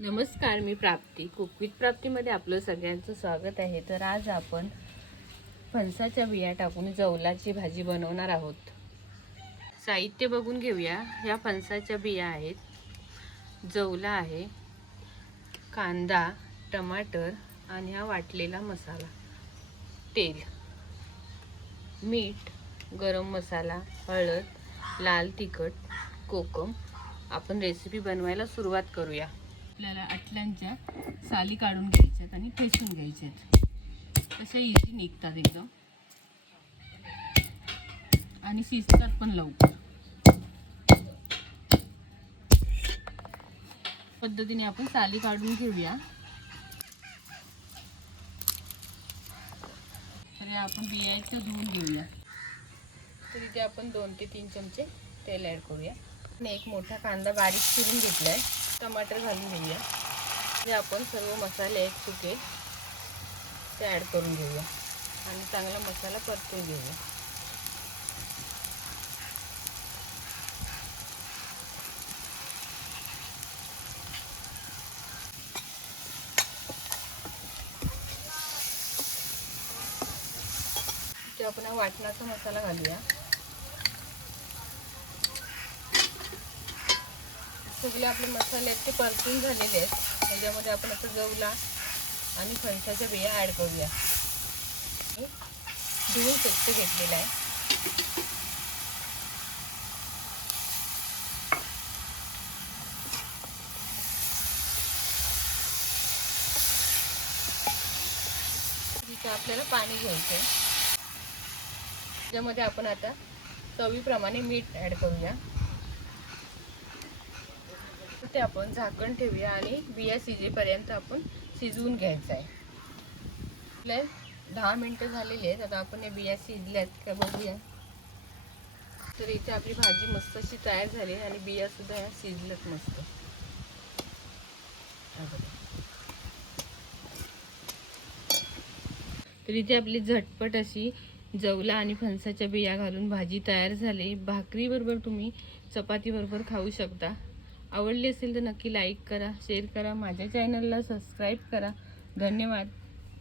नमस्कार मी प्राप्ती. कुकवित प्राप्तीमध्ये आपलं सगळ्यांचं स्वागत आहे. तर आज आपण फणसाच्या बिया टाकून जवलाची भाजी बनवणार आहोत. साहित्य बघून घेऊया. ह्या फणसाच्या बिया आहेत. जवला आहे कांदा टमाटर आणि हा वाटलेला मसाला. तेल मीठ गरम मसाला हळद लाल तिखट कोकम. आपण रेसिपी बनवायला सुरुवात करूया. आपल्याला अटल्यांच्या साली काढून घ्यायच्यात आणि ठेचून घ्यायच्यात. तशा इझी निघतात एकदम. आणि शिजतात पण लवकर. पद्धतीने आपण साली काढून घेऊया. तर आपण बियाचं धुवून घेऊया. तर इथे आपण दोन ते तीन चमचे तेल ॲड करूया. आणि एक मोठा कांदा बारीक चिरून आहे टमाटर घालून घेऊया. हे आपण सर्व मसाले एक सुके ते ॲड करून घेऊया. आणि चांगला मसाला परतून घेऊया. आपण वाटणाचा मसाला घालूया. सगळे आपले मसाले आहेत ते परतून झालेले आहेत. त्याच्यामध्ये आपण आता जवला आणि फणसाच्या बिया ॲड करूया. धुवून स्वच्छ घेतलेला आहे. तिथं आपल्याला पाणी घ्यायचं आहे. त्याच्यामध्ये आपण आता चवीप्रमाणे मीठ ॲड करूया. ते आपण झाकण ठेवूया आणि बिया शिजेपर्यंत आपण शिजवून घ्यायचं आहे. आपल्या दहा मिनटं झालेली आहेत आता आपण या बिया शिजल्यात का बघूया. तर इथे आपली भाजी मस्त अशी तयार झाली आणि बिया सुद्धा ह्या शिजल्यात मस्त. तर इथे आपली झटपट अशी जवला आणि फणसाच्या बिया घालून भाजी तयार झाली. भाकरीबरोबर तुम्ही चपातीबरोबर खाऊ शकता. आवडली असेल तर नक्की लाईक करा शेअर करा माझ्या चॅनलला सबस्क्राईब करा. धन्यवाद.